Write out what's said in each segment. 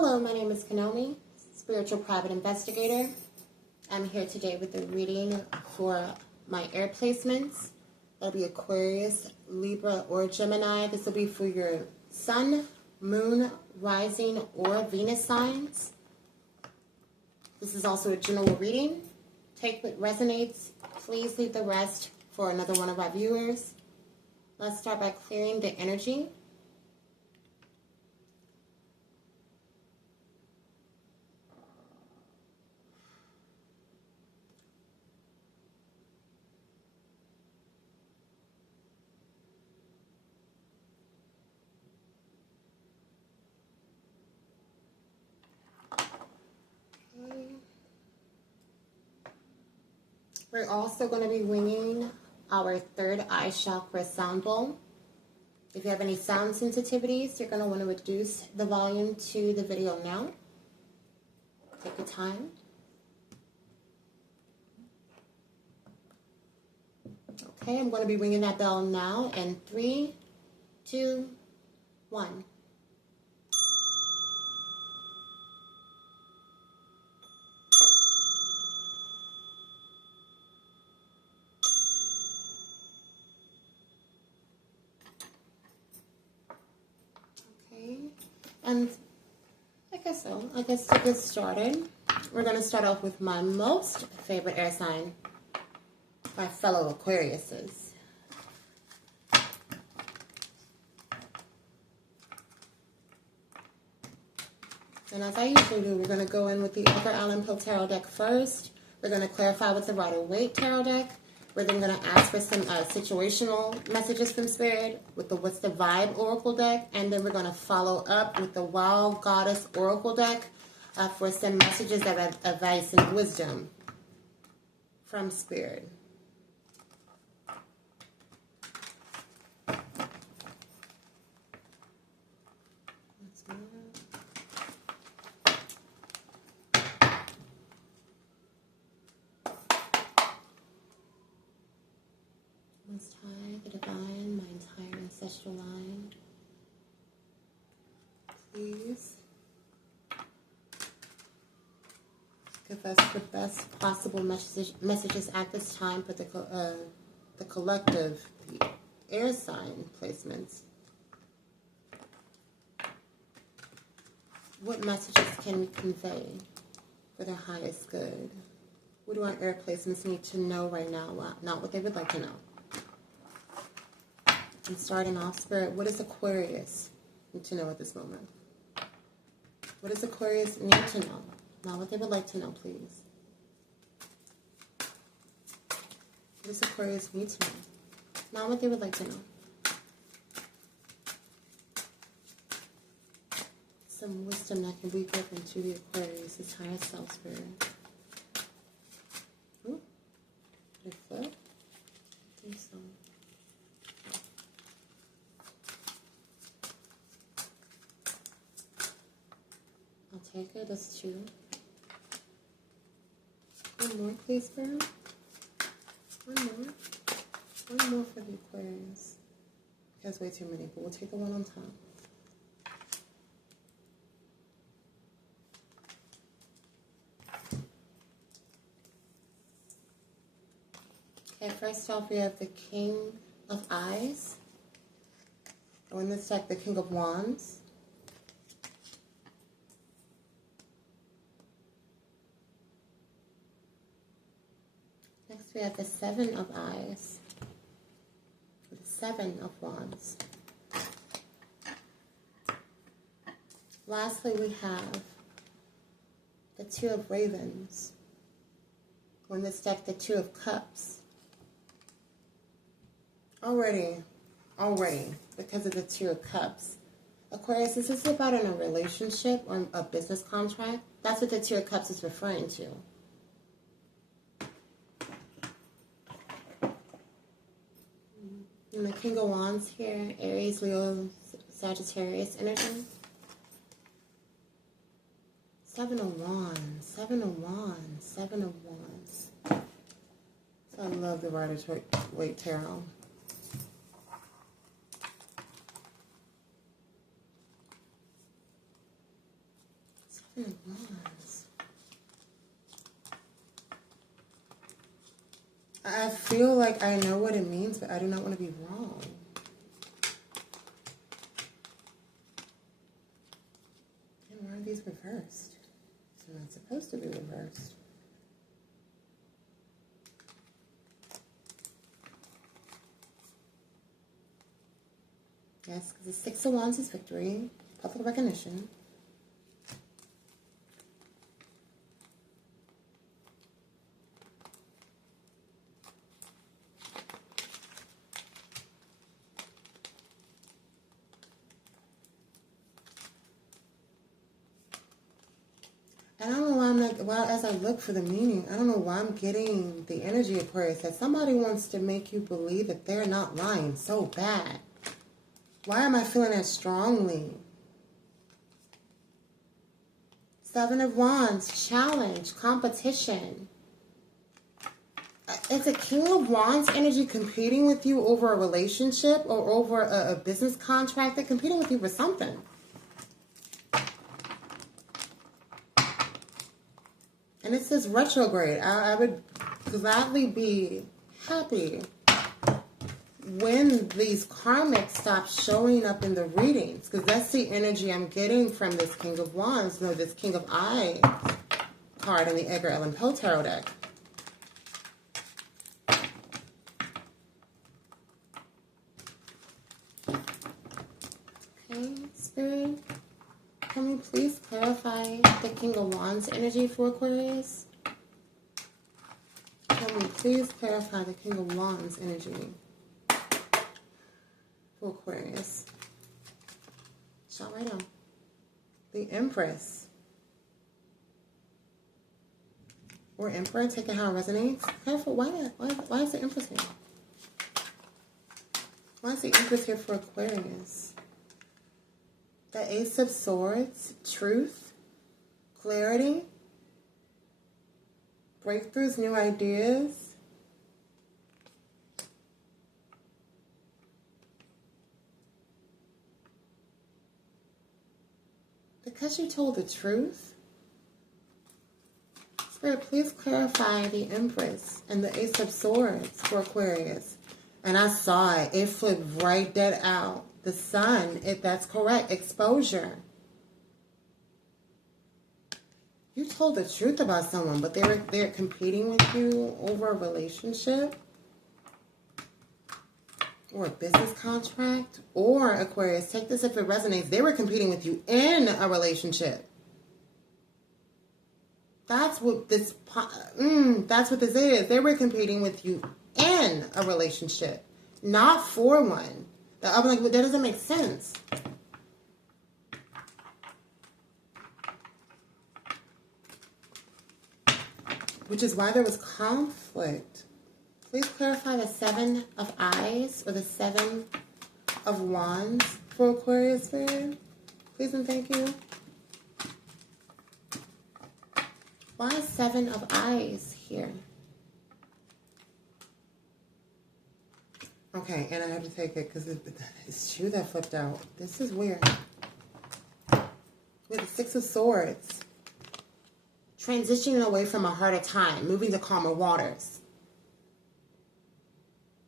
Hello, my name is Kanomi, Spiritual Private Investigator. I'm here today with a reading for my air placements. That'll be Aquarius, Libra, or Gemini. This will be for your Sun, Moon, Rising, or Venus signs. This is also a general reading. Take what resonates. Please leave the rest for another one of our viewers. Let's start by clearing the energy. We're also going to be winging our third eye chakra sound bowl. If you have any sound sensitivities, you're going to want to reduce the volume to the video now. Take your time. Okay, I'm going to be ringing that bell now in 3, 2, 1. And I guess to get started, we're going to start off with my most favorite air sign, my fellow Aquariuses. And as I usually do, we're going to go in with the Upper Island Pill Tarot deck first. We're going to clarify with the Rider-Waite Tarot deck. We're then going to ask for some situational messages from Spirit with the What's the Vibe Oracle deck. And then we're going to follow up with the Wild Goddess Oracle deck for some messages of advice and wisdom from Spirit. Most High, the Divine, my entire ancestral line, please give us the best possible messages at this time for the collective air sign placements. What messages can we convey for their highest good? What do our air placements need to know right now? Not what they would like to know. And starting off, Spirit, what does Aquarius need to know at this moment? What does Aquarius need to know? Not what they would like to know, please. What does Aquarius need to know? Not what they would like to know. Some wisdom that can be given to the Aquarius' higher self, Spirit. Ooh, did it flip? I think so. I'll take it as 2. One more, please, Spirit. One more. One more for the Aquarius. That's way too many, but we'll take the one on top. Okay, first off, we have the King of Eyes. Or in this deck, the King of Wands. Next, we have the Seven of Eyes, the Seven of Wands. Lastly, we have the Two of Ravens. On this deck, the Two of Cups. Already, because of the Two of Cups. Aquarius, is this about in a relationship or a business contract? That's what the Two of Cups is referring to. And the King of Wands here, Aries, Leo, Sagittarius energy. 7 of Wands, 7 of Wands, 7 of Wands. So I love the Rider-Waite Tarot. Three of Wands. I feel like I know what it means, but I do not want to be wrong. And why are these reversed? They're not supposed to be reversed. Yes, because the Six of Wands is victory, public recognition. And I don't know why I'm not, well, as I look for the meaning, I don't know why I'm getting the energy, Aquarius, that somebody wants to make you believe that they're not lying so bad. Why am I feeling that strongly? Seven of Wands, challenge, competition. It's a King of Wands energy competing with you over a relationship or over a business contract. They're competing with you for something. And it says retrograde. I would gladly be happy when these karmics stop showing up in the readings, because that's the energy I'm getting from this King of Wands. No, this King of Eye card in the Edgar Allan Poe tarot deck. Okay, Spirit, can we please clarify the King of Wands energy for Aquarius? Can we please clarify the King of Wands energy for Aquarius? Shall I know? The Empress. Or Emperor, taking how it resonates. Careful, why is the Empress here? Why is the Empress here for Aquarius? The Ace of Swords, truth, clarity, breakthroughs, new ideas. Because you told the truth. Spirit, please clarify the Empress and the Ace of Swords for Aquarius. And I saw it. It flipped right dead out. The Sun, that's correct. Exposure. You told the truth about someone, but they're competing with you over a relationship or a business contract. Or, Aquarius, take this if it resonates. They were competing with you in a relationship. That's what this is. They were competing with you in a relationship, not for one. I'm like, that doesn't make sense. Which is why there was conflict. Please clarify the Seven of Eyes or the Seven of Wands for Aquarius, Spirit. Please and thank you. Why is Seven of Eyes here? Okay, and I have to take it because it's true that flipped out. This is weird. With the Six of Swords. Transitioning away from a harder time. Moving to calmer waters.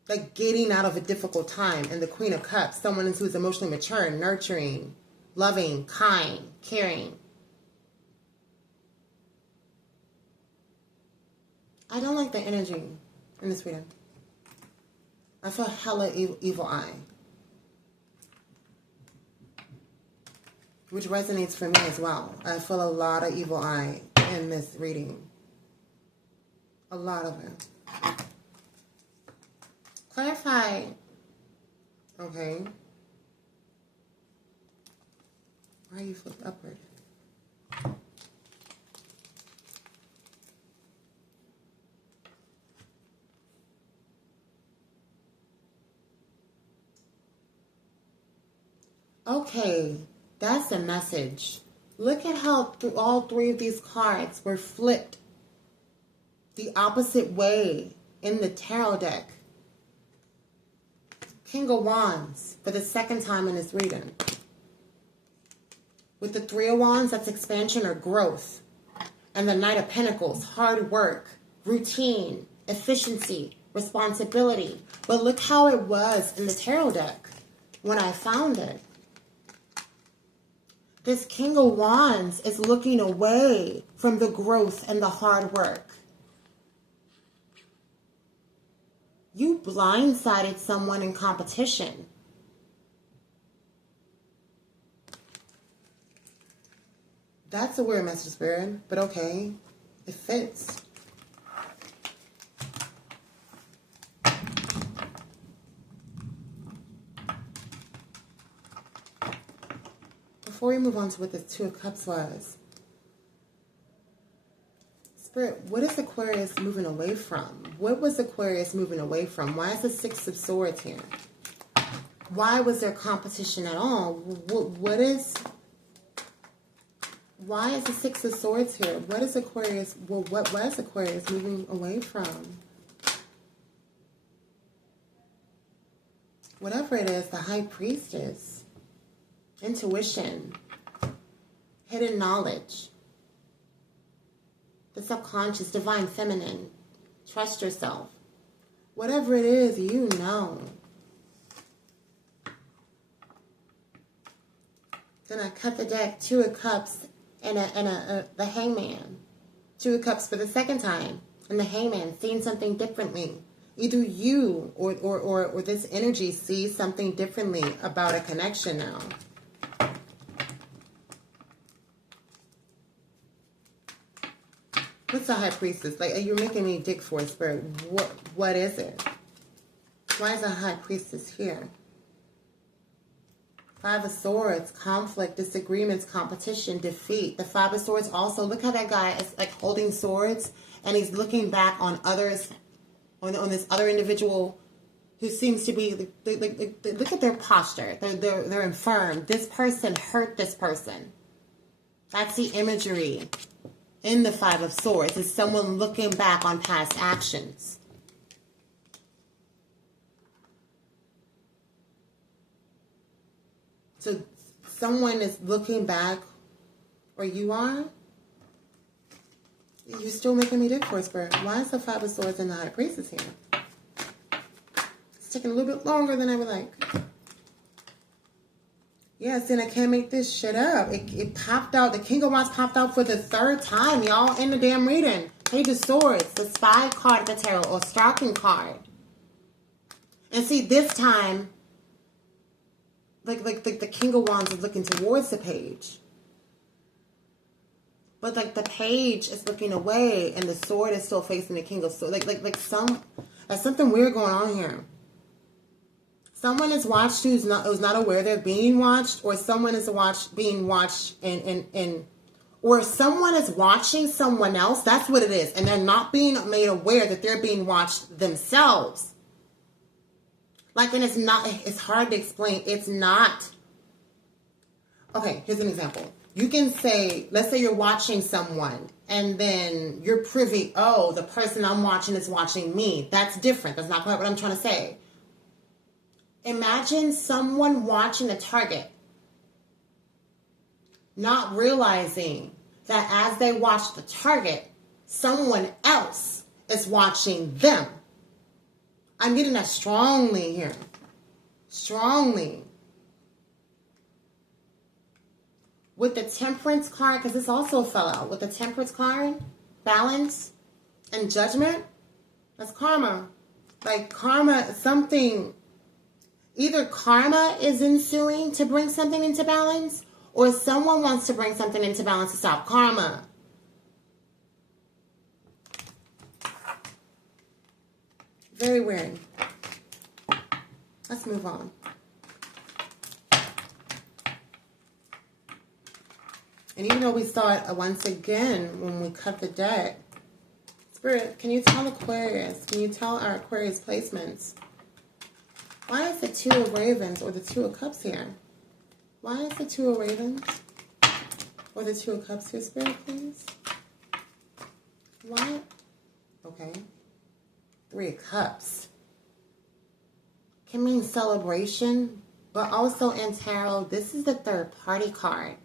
Like getting out of a difficult time. And the Queen of Cups. Someone who is emotionally mature, nurturing, loving, kind, caring. I don't like the energy in this reading. I feel hella evil eye. Which resonates for me as well. I feel a lot of evil eye in this reading. A lot of it. Clarify. Okay. Why are you flipped upward? Okay, that's a message. Look at how all three of these cards were flipped the opposite way in the tarot deck. King of Wands for the second time in this reading. With the Three of Wands, that's expansion or growth. And the Knight of Pentacles, hard work, routine, efficiency, responsibility. But look how it was in the tarot deck when I found it. This King of Wands is looking away from the growth and the hard work. You blindsided someone in competition. That's a weird message, Spirit, but okay, it fits. Before we move on to what the Two of Cups was, Spirit, what is Aquarius moving away from? What was Aquarius moving away from? Why is the Six of Swords here? Why was there competition at all? Why is the Six of Swords here? What is Aquarius, what was Aquarius moving away from? Whatever it is, the High Priestess. Intuition. Hidden knowledge. The subconscious, divine feminine. Trust yourself. Whatever it is, you know. Then I cut the deck, Two of Cups and the Hangman. Two of Cups for the second time. And the Hangman, seeing something differently. Either you or this energy sees something differently about a connection now. What's the High Priestess? Like, you're making me dig for it, Spirit. What is it? Why is the High Priestess here? Five of Swords, conflict, disagreements, competition, defeat. The Five of Swords also, look how that guy is like holding swords and he's looking back on others, on this other individual who seems to be, look at their posture. They're infirm. This person hurt this person. That's the imagery in the Five of Swords, is someone looking back on past actions. So someone is looking back, or you are? You're still making me dig for it, Spirit. Why is the Five of Swords and the High Priestess here? It's taking a little bit longer than I would like. Yes, and I can't make this shit up. It popped out. The King of Wands popped out for the third time, y'all, in the damn reading. Page of Swords, the Spy card of the tarot, or Stalking card. And see, this time, like the King of Wands is looking towards the page. But like the page is looking away and the sword is still facing the King of Swords. There's something weird going on here. Someone is watched who's not aware they're being watched, or someone is being watched or someone is watching someone else. That's what it is. And they're not being made aware that they're being watched themselves. Like, and it's hard to explain. It's not. Okay, here's an example. You can say, let's say you're watching someone and then you're privy, oh, the person I'm watching is watching me. That's different. That's not quite what I'm trying to say. Imagine someone watching a target, not realizing that as they watch the target, someone else is watching them. I'm getting that strongly here. Strongly. With the Temperance card, because this also fell out. With the Temperance card, balance and judgment, that's karma. Like karma, something, either karma is ensuing to bring something into balance, or someone wants to bring something into balance to stop karma. Very weird. Let's move on. And even though we saw it once again when we cut the deck, Spirit, can you tell Aquarius, can you tell our Aquarius placements, why is the Two of Ravens or the Two of Cups here? Why is the Two of Ravens or the Two of Cups here, Spirit, please? Why? Okay. Three of Cups can mean celebration, but also in tarot, this is the third party card.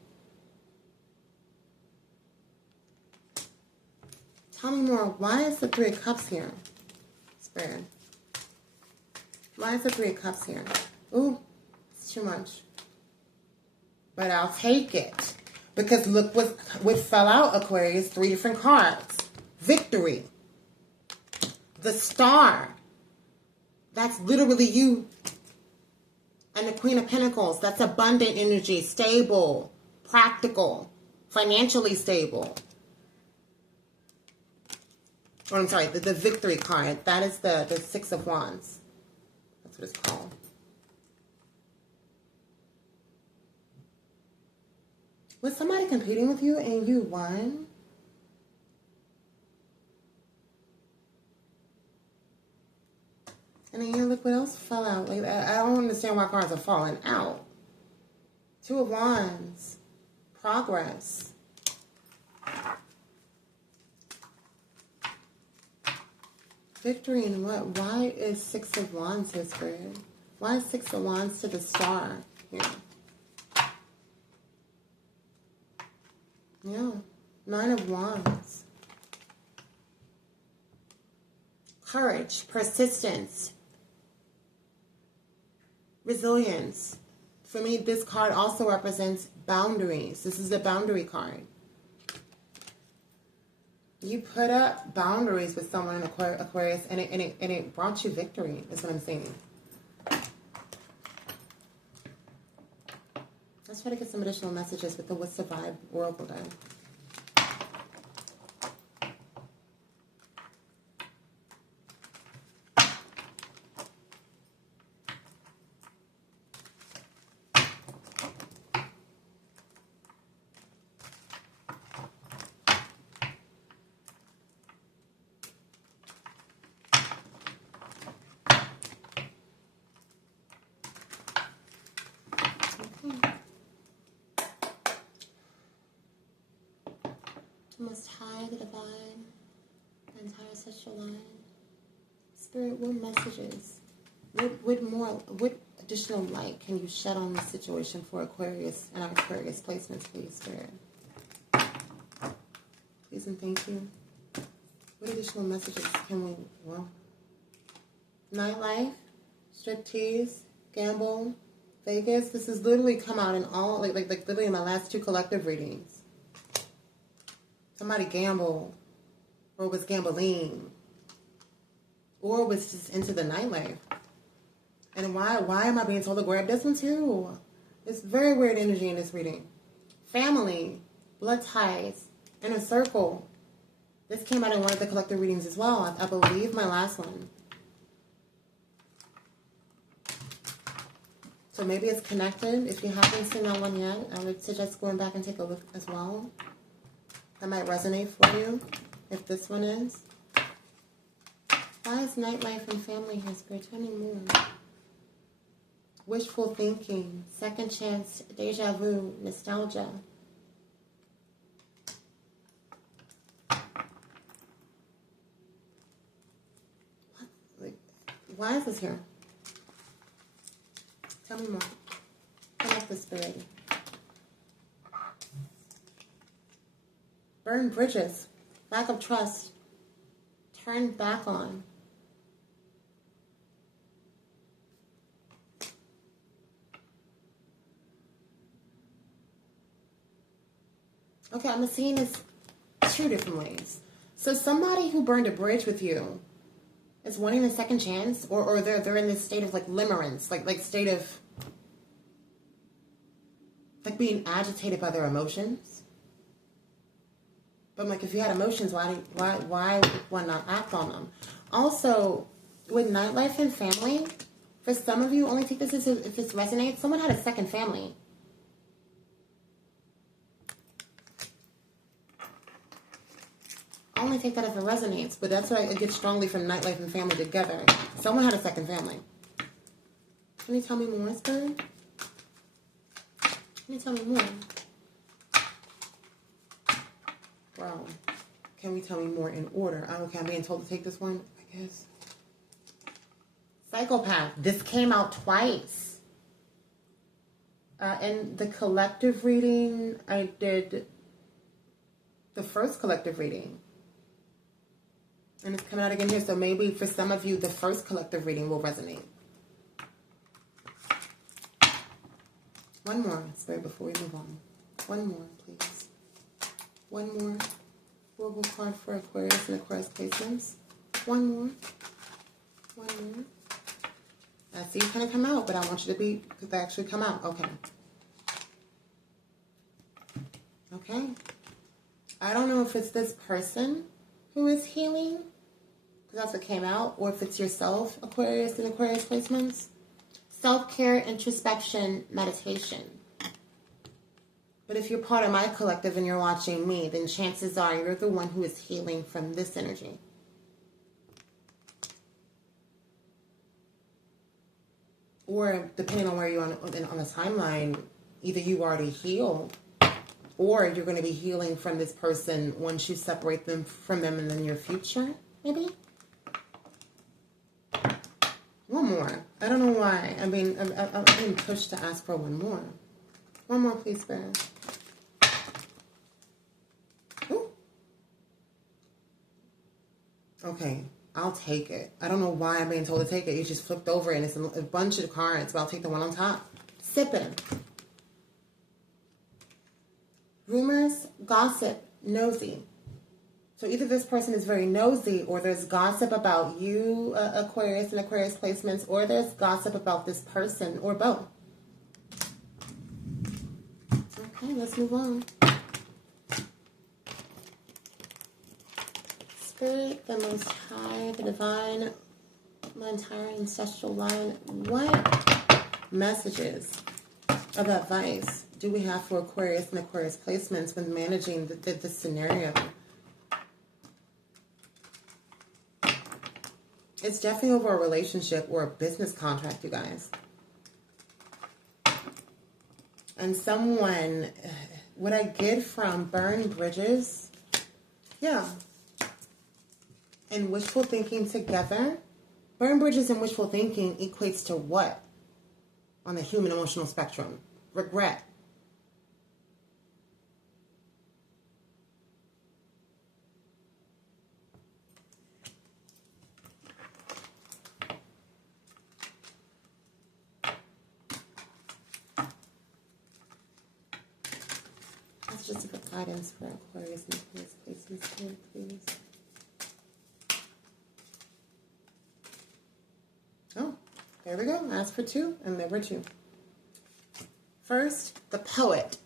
Tell me more. Why is the Three of Cups here? Spirit. Why is the Three of Cups here? Ooh, it's too much. But I'll take it. Because look what fell out, Aquarius. 3 different cards. Victory. The Star. That's literally you. And the Queen of Pentacles. That's abundant energy. Stable. Practical. Financially stable. Or I'm sorry, the Victory card. That is the Six of Wands. That's what it's called. Was somebody competing with you and you won? And then here, look what else fell out. Like, I don't understand why cards are falling out. Two of Wands. Progress. Victory and what? Why is Six of Wands here, Spirit? Why is Six of Wands to the Star here? Yeah. 9 of Wands. Courage, persistence, resilience. For me, this card also represents boundaries. This is a boundary card. You put up boundaries with someone in Aquarius, and it brought you victory. That's what I'm saying. Let's try to get some additional messages with the What's the Vibe Oracle deck. Most High, the Divine, the entire sexual line. Spirit, what messages? What additional light can you shed on this situation for Aquarius and our Aquarius placements, please, Spirit? Please and thank you. What additional messages can we, well, nightlife, striptease, gamble, Vegas. This has literally come out in all, like literally in my last 2 collective readings. Somebody gambled, or was gambling, or was just into the nightlife. And why am I being told to grab this one too? It's very weird energy in this reading. Family, blood ties, inner circle. This came out in one of the collective readings as well. I believe my last one. So maybe it's connected. If you haven't seen that one yet, I would suggest going back and take a look as well. That might resonate for you, if this one is. Why is nightlife and family here, Spirit? Tell me more. Wishful thinking, second chance, deja vu, nostalgia. What? Like, why is this here? Tell me more. Connect the Spirit. Burn bridges, lack of trust, turn back on. Okay, I'm seeing this 2 different ways. So somebody who burned a bridge with you is wanting a second chance, or they're in this state of like limerence, like state of like being agitated by their emotions. But I'm like, if you had emotions, why would not act on them? Also, with nightlife and family, for some of you, only take this as if this resonates. Someone had a second family. Only take that if it resonates, but that's what I get strongly from nightlife and family together. Someone had a second family. Can you tell me more, Spirit? Can you tell me more? Bro, can we tell me more in order? Okay, I'm being told to take this one, I guess. Psychopath. This came out twice. In the collective reading, I did the first collective reading. And it's coming out again here. So maybe for some of you, the first collective reading will resonate. One more, Spirit, before we move on. One more, please. One more. Oracle card for Aquarius and Aquarius placements. One more. One more. I see you kind of come out, but I want you to actually come out. Okay. Okay. I don't know if it's this person who is healing, because that's what came out, or if it's yourself, Aquarius and Aquarius placements. Self-care, introspection, meditation. But if you're part of my collective and you're watching me, then chances are you're the one who is healing from this energy. Or depending on where you're on the timeline, either you've already healed, or you're going to be healing from this person once you separate them from them in the near future, maybe? One more. I don't know why. I mean, I'm being pushed to ask for one more. One more, please, Spirit. Ooh. Okay, I'll take it. I don't know why I'm being told to take it. You just flipped over it, and it's a bunch of cards, but I'll take the one on top. Sipping. Rumors, gossip, nosy. So either this person is very nosy, or there's gossip about you, Aquarius and Aquarius placements, or there's gossip about this person, or both. Okay, let's move on. Spirit, the Most High, the Divine, my entire ancestral line. What messages of advice do we have for Aquarius and Aquarius placements when managing the scenario? It's definitely over a relationship or a business contract, you guys. And someone, what I get from burn bridges, yeah, and wishful thinking together. Burn bridges and wishful thinking equates to what on the human emotional spectrum? Regret. That's just a good guidance for Aquarius and Aquarius placements here, please. Oh, there we go. Ask for two, and there were two. First, the poet.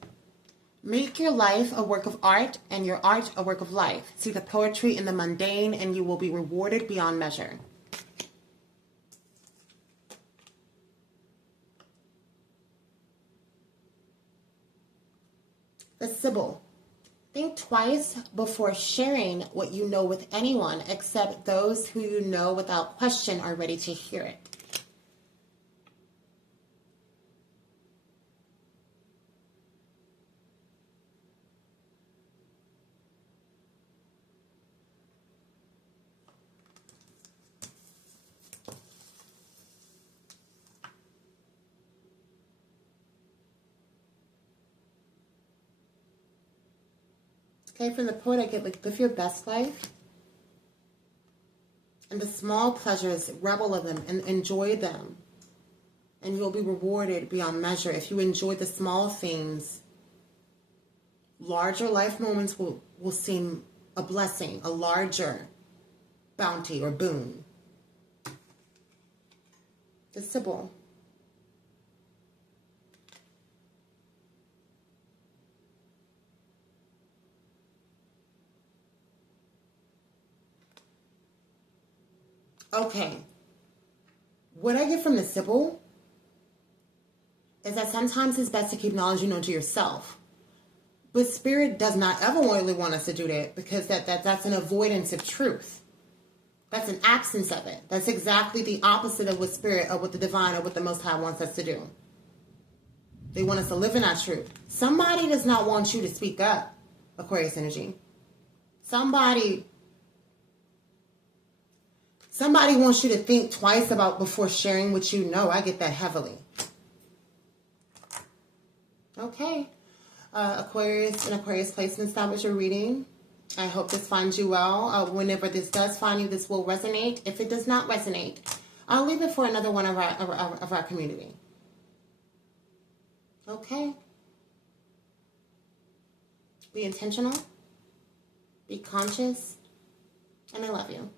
Make your life a work of art and your art a work of life. See the poetry in the mundane, and you will be rewarded beyond measure. The Sibyl. Think twice before sharing what you know with anyone except those who you know without question are ready to hear it. Okay, from the poet I get, like, live your best life. And the small pleasures, revel in them and enjoy them. And you'll be rewarded beyond measure. If you enjoy the small things, larger life moments will seem a blessing, a larger bounty or boon. The Sibyl. Okay, what I get from the Sibyl is that sometimes it's best to keep knowledge you know to yourself. But Spirit does not ever really want us to do that, because that's an avoidance of truth. That's an absence of it. That's exactly the opposite of what Spirit, or what the Divine, or what the Most High wants us to do. They want us to live in our truth. Somebody does not want you to speak up, Aquarius energy. Somebody wants you to think twice about before sharing what you know. I get that heavily. Okay. Aquarius and Aquarius placements, that was your reading. I hope this finds you well. Whenever this does find you, this will resonate. If it does not resonate, I'll leave it for another one of our community. Okay. Be intentional. Be conscious. And I love you.